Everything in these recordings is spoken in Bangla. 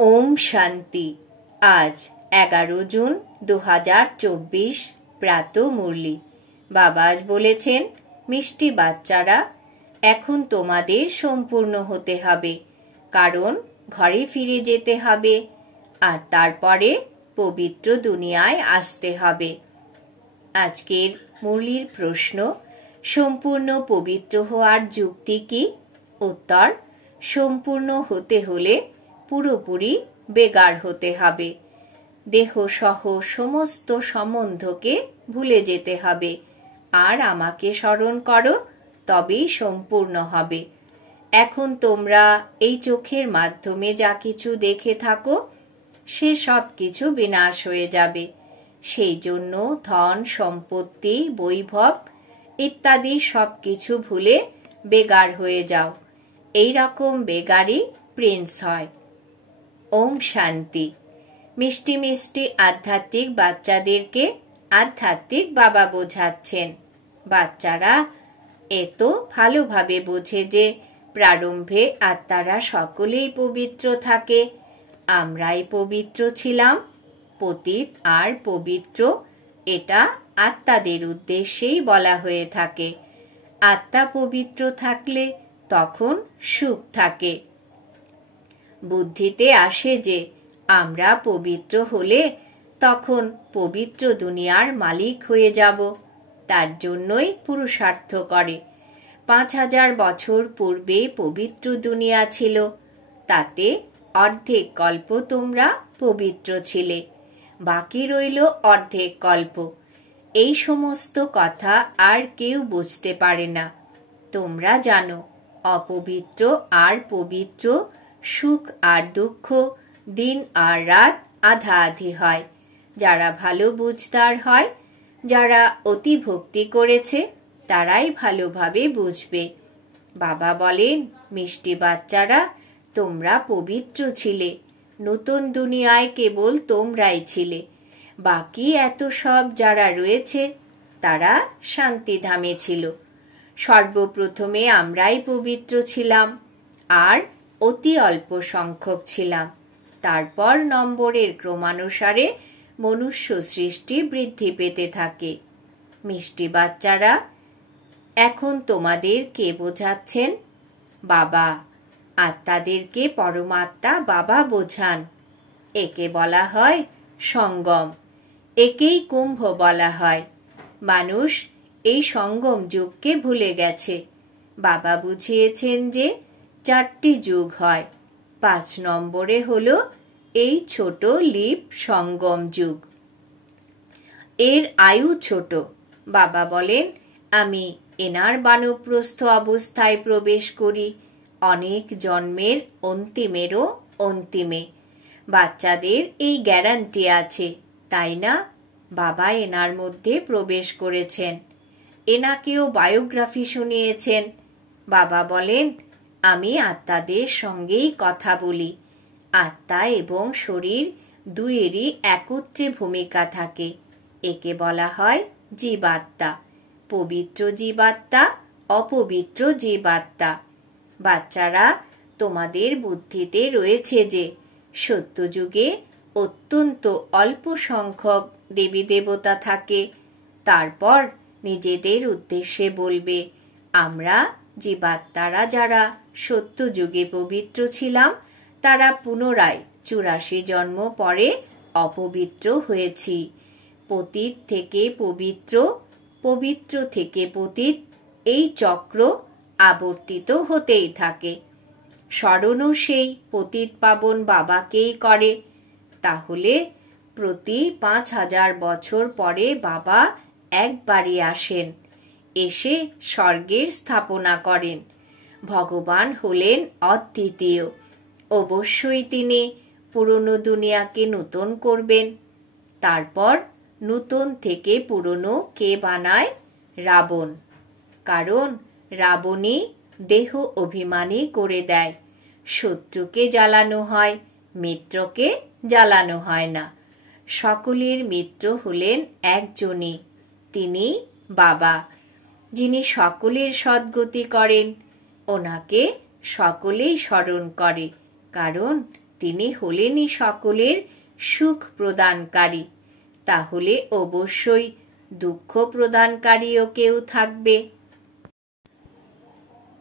ওম শান্তি। আজ 11 জুন 2024 প্রাত মুরলি। বাবা আজ বলেছেন, মিষ্টি বাচ্চারা, এখন তোমাদের সম্পূর্ণ হতে হবে, কারণ ঘরে ফিরে যেতে হবে আর তারপরে পবিত্র দুনিয়ায় আসতে হবে। আজকের মুরলির প্রশ্ন, সম্পূর্ণ পবিত্র হওয়ার যুক্তি কি? উত্তর, সম্পূর্ণ হতে হলে পুরোপুরি বেগার হতে হবে। দেহ সহ সমস্ত সম্বন্ধকে ভুলে যেতে হবে আর আমাকে স্মরণ করো, তবেই সম্পূর্ণ হবে। এখন তোমরা এই চোখের মাধ্যমে যা কিছু দেখে থাকো, সে সব কিছু বিনাশ হয়ে যাবে। সেই জন্য ধন সম্পত্তি বৈভব ইত্যাদি সব কিছু ভুলে বেগার হয়ে যাও। এই রকম বেগারই প্রিন্স হয়। ওম শান্তি। মিষ্টি মিষ্টি আধ্যাত্মিক বাচ্চাদেরকে আধ্যাত্মিক বাবা বোঝাচ্ছেন। বাচ্চারা এত ভালোভাবে বোঝে যে প্রারম্ভে আত্মারা সকলেই পবিত্র থাকে। আমরাই পবিত্র ছিলাম। পতিত আর পবিত্র, এটা আত্মাদের উদ্দেশ্যেই বলা হয়ে থাকে। আত্মা পবিত্র থাকলে তখন সুখ থাকে। বুদ্ধিতে আসে যে আমরা পবিত্র হলে তখন পবিত্র দুনিয়ার মালিক হয়ে যাব। তার জন্যই পুরুষার্থ করে। 5000 বছর পূর্বে পবিত্র দুনিয়া ছিল, তাতে অর্ধেক কল্প তোমরা পবিত্র ছিলে, বাকি রইল অর্ধেক কল্প। এই সমস্ত কথা আর কেউ বুঝতে পারে না। তোমরা জানো, অপবিত্র আর পবিত্র, সুখ আর দুঃখ, দিন আর রাত আধা আধি হয়। যারা ভালো বুঝদার হয়, যারা অতি ভক্তি করেছে, তারাই ভালোভাবে বুঝবে। বাবা বলেন, মিষ্টি বাচ্চারা, তোমরা পবিত্র ছিলে। নতুন দুনিয়ায় কেবল তোমরাই ছিলে। বাকি এত সব যারা রয়েছে, তারা শান্তিধামে ছিল। সর্বপ্রথমে আমরাই পবিত্র ছিলাম আর অতি অল্প সংখ্যক ছিলাম। তারপর নম্বরের ক্রমানুসারে মনুষ্য সৃষ্টি বৃদ্ধি পেতে থাকে। মিষ্টি বাচ্চারা, এখন তোমাদের কে বোঝাচ্ছেন? বাবা। আত্মাদেরকে পরমাত্মা বাবা বোঝান। একে বলা হয় সঙ্গম, একেই কুম্ভ বলা হয়। মানুষ এই সঙ্গম যুগকে ভুলে গেছে। বাবা বুঝিয়েছেন যে 4টি যুগ হয়। 5 নম্বরে হলো এই ছোট লিপ সঙ্গম যুগ। এর আয়ু ছোট। বাবা বলেন, আমি এনার বানপ্রস্থ অবস্থায় প্রবেশ করি, অনেক জন্মের অন্তিমেরও অন্তিমে। বাচ্চাদের এই গ্যারান্টি আছে, তাই না? বাবা এনার মধ্যে প্রবেশ করেছেন। এনাকেও বায়োগ্রাফি শুনিয়েছেন। বাবা বলেন, আমি আত্মাদের সঙ্গেই কথা বলি। আত্মা এবং শরীর দুয়েরই একত্রে ভূমিকা থাকে। একে বলা হয় জীবাত্মা। পবিত্র জীবাত্মা, অপবিত্র জীবাত্মা। বাচ্চারা, তোমাদের বুদ্ধিতে রয়েছে যে সত্যযুগে অত্যন্ত অল্প সংখ্যক দেবী দেবতা থাকে। তারপর নিজেদের উদ্দেশ্যে বলবে, আমরা জীবাত্মারা যারা সত্যযুগে পবিত্র ছিলাম, তারা পুনরায় 84 জন্ম পরে অপবিত্র হয়েছি। পতিত থেকে পবিত্র, পবিত্র থেকে পতিত, এই চক্র আবর্তিত হতেই থাকে। স্মরণও সেই পতিত পাবন বাবাকেই করে। তাহলে প্রতি 5000 বছর পরে বাবা একবারই আসেন, এসে স্বর্গের স্থাপনা করেন। ভগবান হলেন অদ্বিতীয়। অবশ্যই তিনি পুরনো দুনিয়াকে নূতন করবেন। তারপর নূতন থেকে পুরনো কে বানায়? রাবণ। কারণ রাবণই দেহ অভিমানী করে দেয়। শত্রুকে জ্বালানো হয়, মিত্রকে জ্বালানো হয় না। সকলের মিত্র হলেন একজনই, তিনি বাবা, যিনি সকলের সদ্গতি করেন। ওনাকে সকলেই স্মরণ করে, কারণ তিনি হলেনই সকলের সুখ প্রদানকারী, তাহলে অবশ্যই দুঃখ প্রদানকারীও কেউ থাকবে।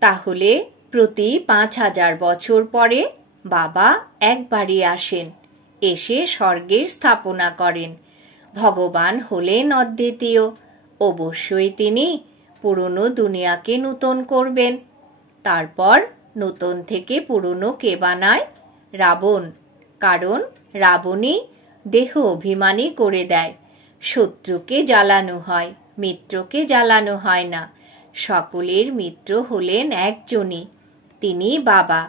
তাহলে প্রতি 5000 বছর পরে বাবা একবারই আসেন, এসে স্বর্গের স্থাপনা করেন। ভগবান হলেন অদ্বিতীয়, অবশ্যই তিনি পুরনো দুনিয়াকে নূতন করবেন। তারপর নূতন থেকে পুরনো কে বানায়? রাবণ। কারণ রাবণই দেহ অভিমানী করে দেয়। শত্রুকে জ্বালানো হয়, মিত্রকে জ্বালানো হয় না। সকলের মিত্র হলেন একজনই, তিনি বাবা,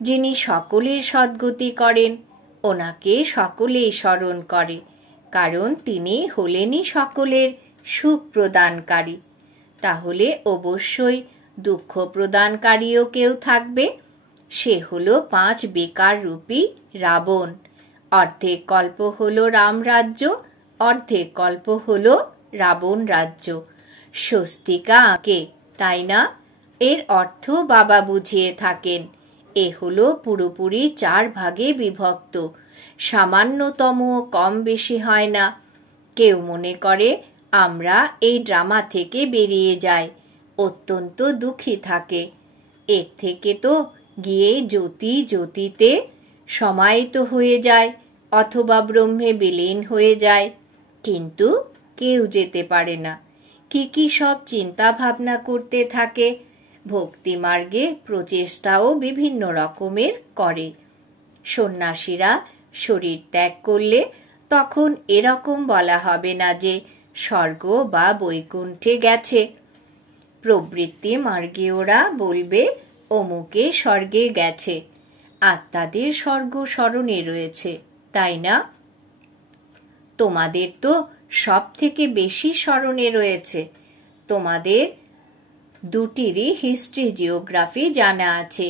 যিনি সকলের সদ্গতি করেন। ওনাকে সকলেই স্মরণ করে, কারণ তিনি হলেনই সকলের সুখ প্রদানকারী। তাহলে অবশ্যই দুঃখ প্রদানকারীও কেউ থাকবে, সে হলো 5 বেকার রূপী রাবণ। অর্ধেক কল্প হলো রামরাজ্য, অর্ধেক কল্প হলো রাবণ রাজ্য। স্বস্তিকা আঁকে, তাই না? এর অর্থ বাবা বুঝিয়ে থাকেন। এ হলো পুরোপুরি 4 ভাগে বিভক্ত, সামান্যতম কম বেশি হয় না। কেউ মনে করে আমরা এই ড্রামা থেকে বেরিয়ে যাই, অত্যন্ত দুঃখী থাকে। এর থেকে তো গিয়ে জ্যোতিতে সমাহিত হয়ে যায় অথবা ব্রহ্মে বিলীন হয়ে যায়, কিন্তু কেউ যেতে পারে না। কি সব চিন্তা ভাবনা করতে থাকে। ভক্তি মার্গে প্রচেষ্টাও বিভিন্ন রকমের করে। সন্ন্যাসীরা শরীর ত্যাগ করলে তখন এরকম বলা হবে না যে স্বর্গ বা বৈকুণ্ঠে গেছে। প্রবৃত্তি মার্গে ওরা বলবে অমুকে স্বর্গে গেছে। আত্মাদের স্বর্গ স্মরণে রয়েছে, তাই না? তোমাদের তো সব থেকে বেশি স্মরণে রয়েছে। তোমাদের দুটিরই হিস্ট্রি জিওগ্রাফি জানা আছে,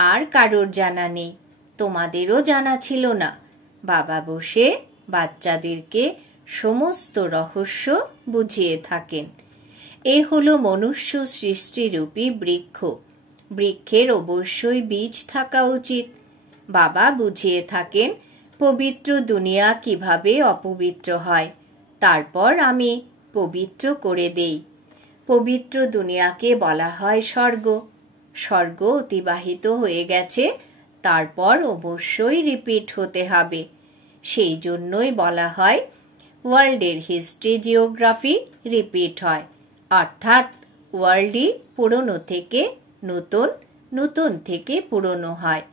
আর কারোর জানা নেই। তোমাদেরও জানা ছিল না। বাবা বসে বাচ্চাদেরকে সমস্ত রহস্য বুঝিয়ে থাকেন। এ হলো মনুষ্য সৃষ্টিরূপী বৃক্ষ। বৃক্ষের অবশ্যই বীজ থাকা উচিত। বাবা বুঝিয়ে থাকেন পবিত্র দুনিয়া কিভাবে অপবিত্র হয়, তারপর আমি পবিত্র করে দেই। পবিত্র দুনিয়াকে বলা হয় স্বর্গ। স্বর্গ অতিবাহিত হয়ে গেছে, তারপর অবশ্যই রিপিট হতে হবে। সেই জন্যই বলা হয় ওয়ার্ল্ডের হিস্ট্রি জিওগ্রাফি রিপিট হয়, অর্থাৎ ওয়ার্ল্ডই পুরনো থেকে নতুন, নতুন থেকে পুরনো হয়।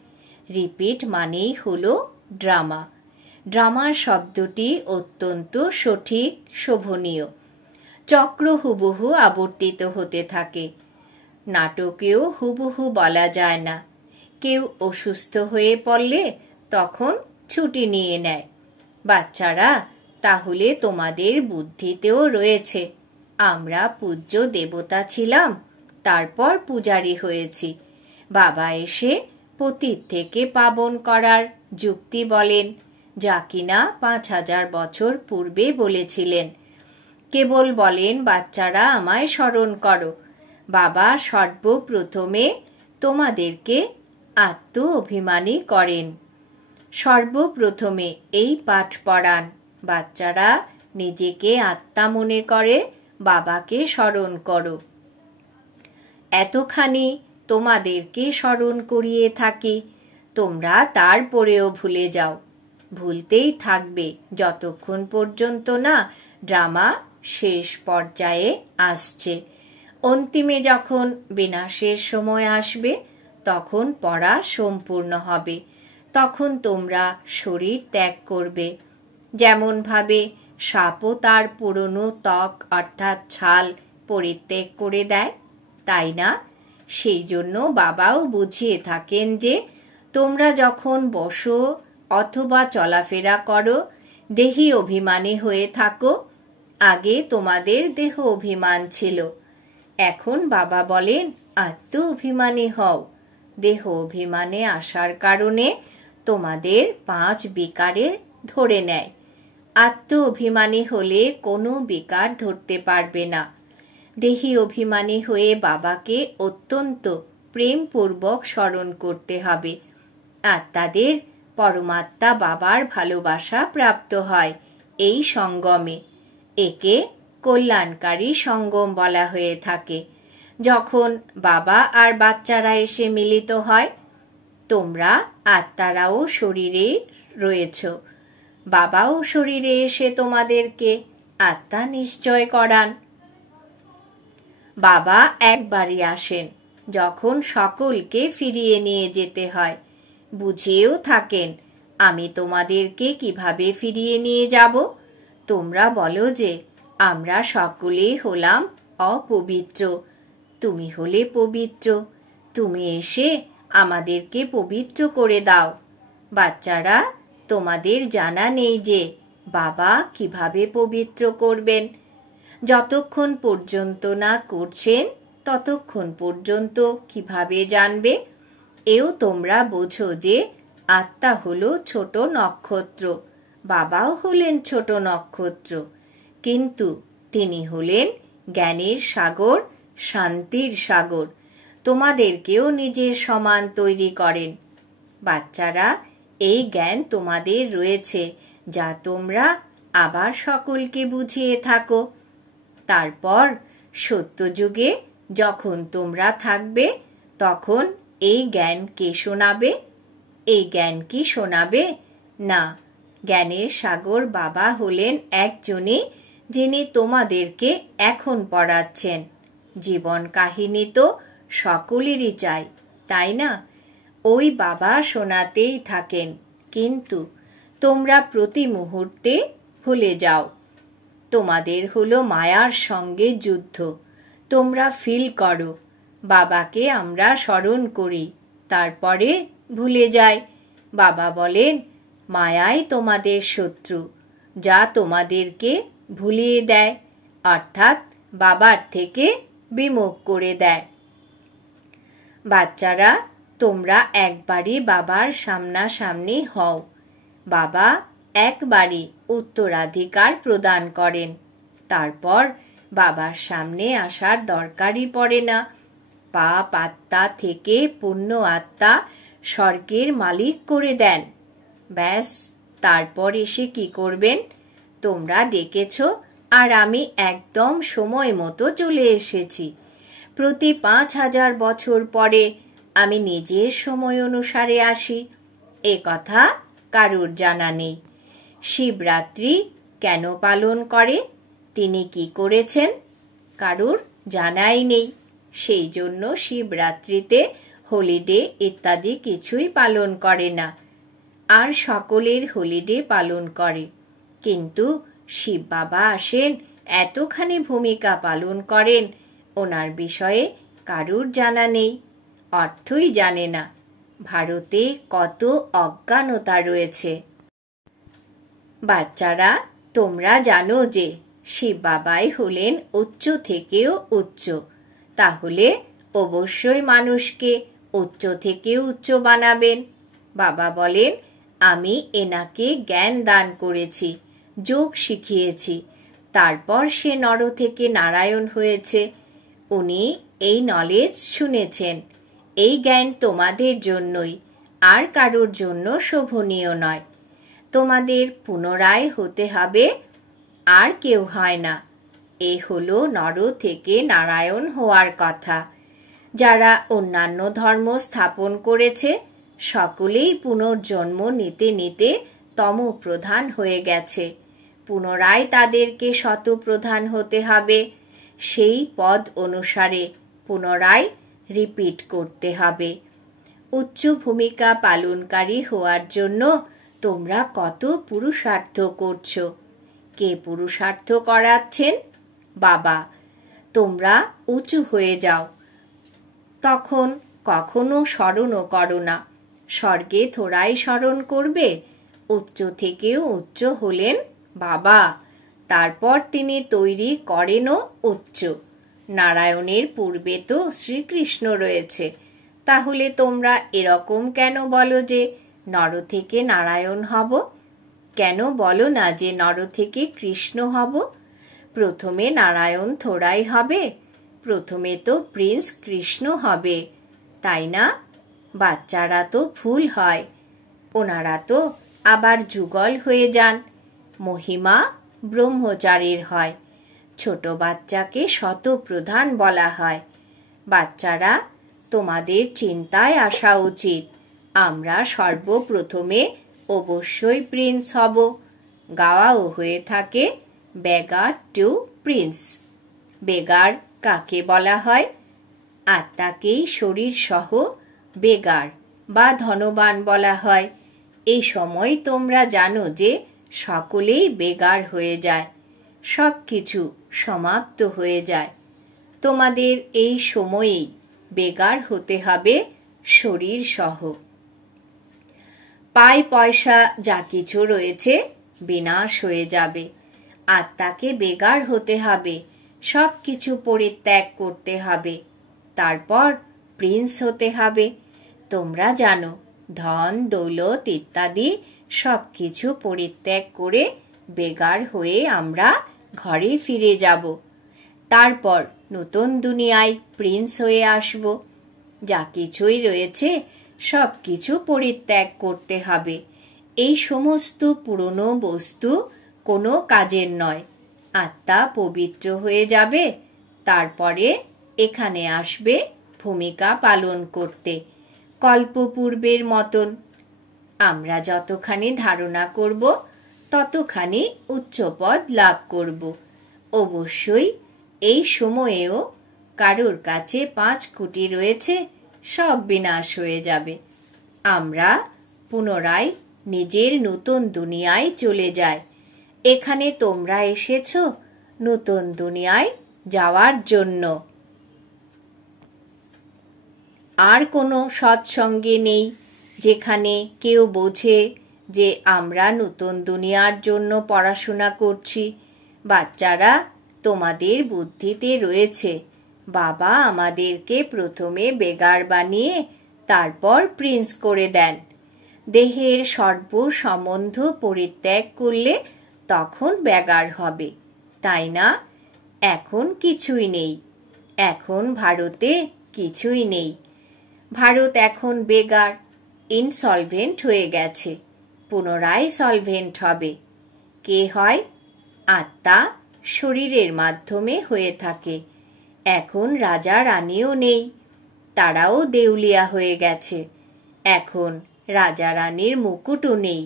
রিপিট মানেই হলো ড্রামা। ড্রামা শব্দটি অত্যন্ত সঠিক, শোভনীয়। চক্র হুবহু আবর্তিত হতে থাকে। নাটকেও হুবহু বলা যায় না। কেউ অসুস্থ হয়ে পড়লে তখন ছুটি নিয়ে নেয়। বাচ্চারা, তাহলে তোমাদের বুদ্ধিতেও রয়েছে আমরা পূজ্য দেবতা ছিলাম, তারপর পূজারী হয়েছি। বাবা এসে পতীত থেকে পাবন করার যুক্তি বলেন, যা কিনা 5000 বছর পূর্বে বলেছিলেন। কেবল বলেন বাচ্চারা আমায় স্মরণ করো। বাবা সর্বপ্রথমে তোমাদেরকে আত্ম অভিমানী করেন। সর্বপ্রথমে এই পাঠ পড়ান। বাচ্চারা নিজেকে আত্মা মনে করে বাবাকে স্মরণ করো। এতখানি তোমাদেরকে স্মরণ করিয়ে থাকি, তোমরা তারপরেও ভুলে যাও। ভুলতেই থাকবে যতক্ষণ পর্যন্ত না ড্রামা শেষ পর্যায়ে আসছে। অন্তিমে যখন বিনাশের সময় আসবে, তখন পড়া সম্পূর্ণ হবে। তখন তোমরা শরীর ত্যাগ করবে। যেমন ভাবে সাপও তার পুরনো ত্বক অর্থাৎ ছাল পরিত্যাগ করে দেয়, তাই না? সেই জন্য বাবাও বুঝিয়ে থাকেন যে তোমরা যখন বসো অথবা চলাফেরা করো, দেহি অভিমানী হয়ে থাকো। আগে তোমাদের দেহ অভিমান ছিল, এখন বাবা বলেন আত্ম অভিমানী হও। দেহ অভিমানে আসার কারণে তোমাদের 5 বিকারে ধরে নেয়। আত্ম অভিমানী হলে কোনো বিকার ধরতে পারবে না। দেহি অভিমানী হয়ে বাবাকে অত্যন্ত প্রেমপূর্বক স্মরণ করতে হবে। আত্মাদের পরমাত্মা বাবার ভালোবাসা প্রাপ্ত হয় এই সঙ্গমে। একে কল্যাণকারী সঙ্গম বলা হয়ে থাকে। যখন বাবা আর বাচ্চারা এসে মিলিত হয়, তোমরা আত্মারাও শরীরে রয়েছ। বাবাও শরীরে এসে তোমাদেরকে আত্মা নিশ্চয় করান। বাবা একবারই আসেন, যখন সকলকে ফিরিয়ে নিয়ে যেতে হয়। বুঝেও থাকেন আমি তোমাদেরকে কিভাবে ফিরিয়ে নিয়ে যাব। তোমরা বলো যে আমরা সকলেই হলাম অপবিত্র, তুমি হলে পবিত্র, তুমি এসে আমাদেরকে পবিত্র করে দাও। বাচ্চারা, তোমাদের জানা নেই যে বাবা কিভাবে পবিত্র করবেন। যতক্ষণ পর্যন্ত না করছেন ততক্ষণ পর্যন্ত কিভাবে জানবে? এও তোমরা বোঝো যে আত্মা হলো ছোট নক্ষত্র, বাবাও হলেন ছোট নক্ষত্র, কিন্তু তিনি হলেন জ্ঞানের সাগর, শান্তির সাগর। তোমাদেরকেও নিজের সমান তৈরি করেন। বাচ্চারা, এই জ্ঞান তোমাদের রয়েছে, যা তোমরা আবার সকলকে বুঝিয়ে থাকো। তারপর সত্যযুগে যখন তোমরা থাকবে, তখন এই জ্ঞান কে শোনাবে? এই জ্ঞান কি শোনাবে? না, জ্ঞানের সাগর বাবা হলেন একজনই, যিনি তোমাদেরকে এখন পড়াচ্ছেন। জীবন কাহিনী তো সকলেরই চাই, তাই না? ওই বাবা শোনাতেই থাকেন, কিন্তু তোমরা প্রতি মুহূর্তে ভুলে যাও। তোমাদের হলো মায়ার সঙ্গে যুদ্ধ। তোমরা ফিল করো, বাবাকে আমরা স্মরণ করি, তারপরে ভুলে যাই। বাবা বলেন, মায়াই তোমাদের শত্রু, যা তোমাদেরকে ভুলিয়ে দেয়, অর্থাৎ বাবার থেকে বিমুখ করে দেয়। বাচ্চারা, তোমরা একবারই বাবার সামনাসামনি হও। বাবা একবারই উত্তরাধিকার প্রদান করেন, তারপর বাবার সামনে আসার দরকারই পড়ে না। পাপ আত্মা থেকে পুণ্য আত্মা স্বর্গের মালিক করে দেন। ব্যাস, তারপর এসে কি করবেন? তোমরা ডেকেছ, আর আমি একদম সময় মতো চলে এসেছি। প্রতি 5000 বছর পরে আমি নিজের সময় অনুসারে আসি, এ কথা কারুর জানা নেই। শিবরাত্রি কেন পালন করে, তিনি কি করেছেন, কারুর জানাই নেই। সেই জন্য শিবরাত্রিতে হলিডে ইত্যাদি কিছুই পালন করে না, আর সকলের হলিডে পালন করে। কিন্তু শিব বাবা আসেন, এতখানি ভূমিকা পালন করেন, ওনার বিষয়ে কারুর জানা নেই, অর্থই জানে না। ভারতে কত অজ্ঞানতা রয়েছে। বাচ্চারা, তোমরা জানো যে শিব বাবাই হলেন উচ্চ থেকেও উচ্চ, তাহলে অবশ্যই মানুষকে উচ্চ থেকে উচ্চ বানাবেন। বাবা বলেন, আমি এনাকে জ্ঞান দান করেছি, যোগ শিখিয়েছি, তারপর সে নর থেকে নারায়ণ হয়েছে। উনি এই নলেজ শুনেছেন। এই জ্ঞান তোমাদের জন্যই, আর কারোর জন্য শোভনীয় নয়। তোমাদের পুনরায় হতে হবে, আর কেউ হয় না। এ হলো নর থেকে নারায়ণ হওয়ার কথা। যারা অন্যান্য ধর্ম স্থাপন করেছে, সকলেই পুনর্জন্ম নিতে নিতে তমপ্রধান হয়ে গেছে। পুনরায় তাদেরকে শতপ্রধান হতে হবে। সেই পদ অনুসারে পুনরায় রিপিট করতে হবে। উচ্চ ভূমিকা পালনকারী হওয়ার জন্য তোমরা কত পুরুষার্থ করছো। কে পুরুষার্থ করাচ্ছেন? বাবা। তোমরা উঁচু হয়ে যাও, তখন কখনো স্মরণও করো না। স্বর্গে থোড়াই স্মরণ করবে। উচ্চ থেকেও উচ্চ হলেন বাবা, তারপর তিনি তৈরি করেনও উচ্চ। নারায়ণের পূর্বে তো শ্রীকৃষ্ণ রয়েছে, তাহলে তোমরা এরকম কেন বলো যে নর থেকে নারায়ণ হব? কেন বলো না যে নর থেকে কৃষ্ণ হব? প্রথমে নারায়ণ থোড়াই হবে, প্রথমে তো প্রিন্স কৃষ্ণ হবে, তাই না? বাচ্চারা তো ভুল হয়। ওনারা তো আবার যুগল হয়ে যান। মহিমা ব্রহ্মচারীর হয়। ছোট বাচ্চাকে শতপ্রধান বলা হয়। বাচ্চারা, তোমাদের চিন্তায় আসা উচিত, আমরা সর্বপ্রথমে অবশ্যই প্রিন্স হব। গাওয়াও হয়ে থাকে বেগার টু প্রিন্স। বেগার কাকে বলা হয়? আত্মাকেই শরীর সহ বেগার বা ধনবান বলা হয়। এই সময় তোমরা জানো যে সকলেই বেগার হয়ে যায়, সব কিছু সমাপ্ত হয়ে যায়। তোমাদের এই সময়েই বেগার হতে হবে শরীর সহ। পাই পয়সা যা কিছু রয়েছে বিনাশ হয়ে যাবে। আত্মাকে বেগার হতে হবে, সব কিছু পরিত্যাগ করতে হবে, তারপর প্রিন্স হতে হবে। তোমরা জানো ধন দৌলত ইত্যাদি সব কিছু পরিত্যাগ করে বেগার হয়ে আমরা ঘরে ফিরে যাব। তারপর নতুন দুনিয়ায় প্রিন্স হয়ে আসব। যা কিছুই রয়েছে সব কিছু পরিত্যাগ করতে হবে। এই সমস্ত পুরনো বস্তু কোনো কাজের নয়। আত্মা পবিত্র হয়ে যাবে, তারপরে এখানে আসবে ভূমিকা পালন করতে, কল্পপূর্বের মতন। আমরা যতখানি ধারণা করব ততখানি উচ্চপদ লাভ করব। অবশ্যই এই সময়েও কারোর কাছে 5 কোটি রয়েছে, সব বিনাশ হয়ে যাবে। আমরা পুনরায় নিজের নতুন দুনিয়ায় চলে যাই। এখানে তোমরা এসেছো নতুন দুনিয়ায় যাওয়ার জন্য। আর কোনো সৎসঙ্গে নেই যেখানে কেউ বোঝে যে আমরা নতুন দুনিয়ার জন্য পড়াশোনা করছি। বাচ্চারা, তোমাদের বুদ্ধিতে রয়েছে বাবা আমাদেরকে প্রথমে বেগার বানিয়ে তারপর প্রিন্স করে দেন। দেহের সর্ব সম্বন্ধ পরিত্যাগ করলে তখন বেগার হবে, তাই না? এখন কিছুই নেই। এখন ভারতে কিছুই নেই। ভারত এখন বেগার, ইনসলভেন্ট হয়ে গেছে, পুনরায় সলভেন্ট হবে। কে হয়? আত্মা শরীরের মাধ্যমে হয়ে থাকে। এখন রাজা রানীও নেই, তারাও দেউলিয়া হয়ে গেছে। এখন রাজা রানীর মুকুটও নেই,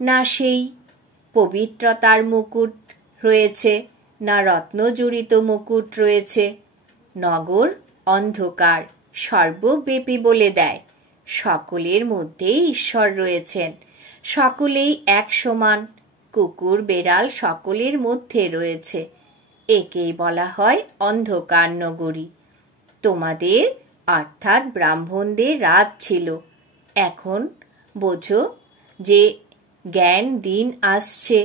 না সেই পবিত্রতার মুকুট রয়েছে, না রত্নজড়িত মুকুট রয়েছে। নগর অন্ধকার, সর্বব্যাপী বলে দেয়। সকলের মধ্যেই ঈশ্বর রয়েছেন, সকলেই এক সমান। কুকুর বেড়াল সকলের মধ্যে রয়েছে। একেই বলা হয় অন্ধকার নগরী। তোমাদের অর্থাৎ ব্রাহ্মণদের রাত ছিল। এখন বোঝো যে জ্ঞান দিন আসছে।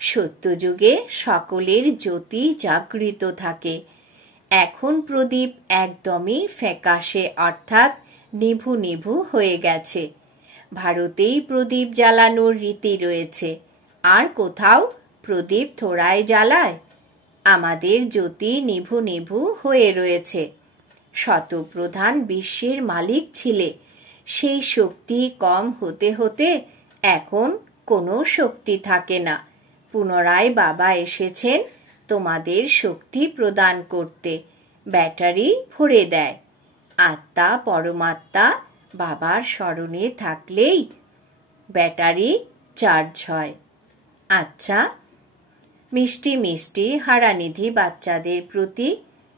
সত্যযুগে সকলের জ্যোতি জাগৃত থাকে। এখন প্রদীপ একদমই ফ্যাকাশে অর্থাৎ নিভু নিভু হয়ে গেছে। ভারতেই প্রদীপ জ্বালানোর রীতি রয়েছে, আর কোথাও প্রদীপ থোড়ায় জ্বালায়? আমাদের জ্যোতি নিভু নিভু হয়ে রয়েছে। শতপ্রধান বিশ্বের মালিক ছিলে, সেই শক্তি কম হতে হতে এখন কোনো শক্তি থাকে না। পুনরায় বাবা এসেছেন তোমাদের শক্তি প্রদান করতে, ব্যাটারি ভরে দেয়। আত্মা পরমাত্মা বাবার স্মরণে থাকলেই ব্যাটারি চার্জ হয়। আচ্ছা, মিষ্টি মিষ্টি হারানিধি বাচ্চাদের প্রতি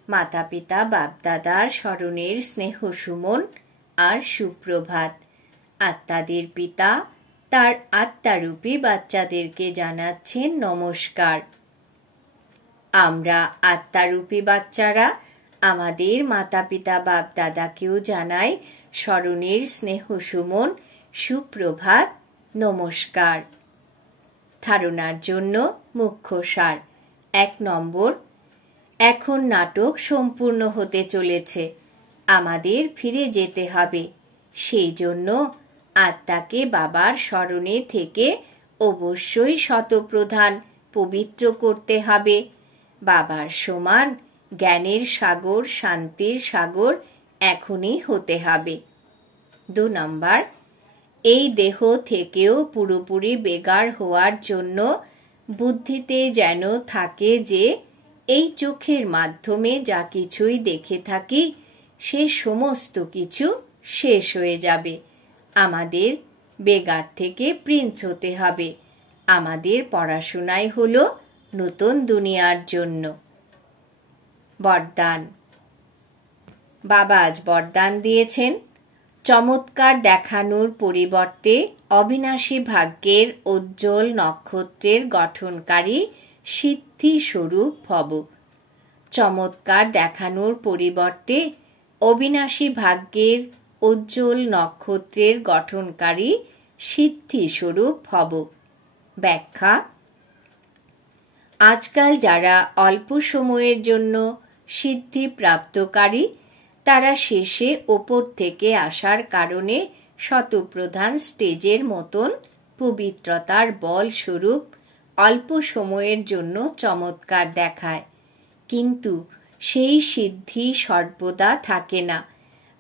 মাতা পিতা বাপদাদার স্মরণের স্নেহ সুমন আর সুপ্রভাত। আত্মাদের পিতা তার আত্মারূপী বাচ্চাদেরকে জানাচ্ছেন নমস্কার। আমরা আত্মারূপী বাচ্চারা আমাদের মাতা পিতা বাপদাদাকেও জানাই স্মরণের স্নেহ সুমন, সুপ্রভাত, নমস্কার। ধারণার জন্য মুখ্য সার। 1 নম্বর, এখন নাটক সম্পূর্ণ হতে চলেছে, আমাদের ফিরে যেতে হবে। সেই জন্য আত্মাকে বাবার স্মরণে থেকে অবশ্যই শতপ্রধান পবিত্র করতে হবে। বাবার সমান জ্ঞানের সাগর, শান্তির সাগর এখনই হতে হবে। 2 নম্বর, এই দেহ থেকেও পুরোপুরি বেগার হওয়ার জন্য বুদ্ধিতে যেন থাকে যে এই চোখের মাধ্যমে যা কিছুই দেখে থাকি সে সমস্ত কিছু শেষ হয়ে যাবে। আমাদের বেগার থেকে প্রিন্স হতে হবে। আমাদের পড়াশোনাই হলো নতুন দুনিয়ার জন্য। বরদান। বাবা আজ বরদান দিয়েছেন, চমৎকার দেখানোর পরিবর্তে অবিনাশী ভাগ্যের উজ্জ্বল নক্ষত্রের গঠনকারী সিদ্ধি স্বরূপ ভব। চমৎকার দেখানোর পরিবর্তে অবিনাশী ভাগ্যের উজ্জ্বল নক্ষত্রের গঠনকারী সিদ্ধি স্বরূপ ভব। ব্যাখ্যা। আজকাল যারা অল্প সময়ের জন্য সিদ্ধি প্রাপ্তকারী তারা শেষে ওপর থেকে আসার কারণে শতপ্রধান স্টেজের মতন পবিত্রতার বল স্বরূপ অল্প সময়ের জন্য চমৎকার দেখায়, কিন্তু সেই সিদ্ধি সর্বদা থাকে না,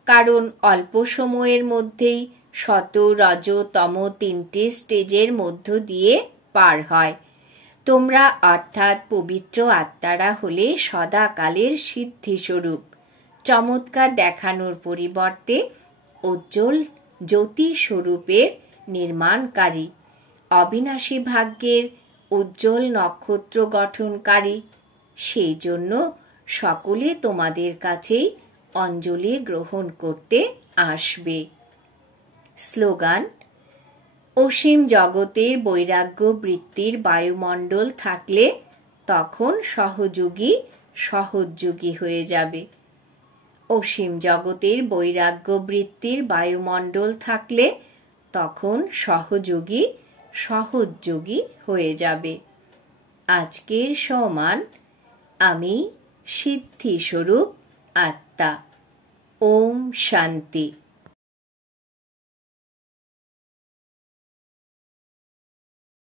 কারণ অল্প সময়ের মধ্যেই শত রজ তম তিনটে স্টেজের মধ্য দিয়ে পার হয়। তোমরা অর্থাৎ পবিত্র আত্মারা হলে সদাকালের সিদ্ধিস্বরূপ, চমৎকার দেখানোর পরিবর্তে উজ্জ্বল জ্যোতি স্বরূপের নির্মাণকারী, অবিনাশী ভাগ্যের উজ্জ্বল নক্ষত্র গঠনকারী। সেই জন্য সকলে তোমাদের কাছেই অঞ্জলি গ্রহণ করতে আসবে। স্লোগান। অসীম জগতের বৈরাগ্য বৃত্তির বায়ুমণ্ডল থাকলে তখন সহযোগী সহযোগী হয়ে যাবে। অসীম জগতের বৈরাগ্য বৃত্তির বায়ুমণ্ডল থাকলে তখন সহযোগী সহযোগী হয়ে যাবে। আজকের সমান আমি সিদ্ধিস্বরূপ আত্মা। ওম শান্তি।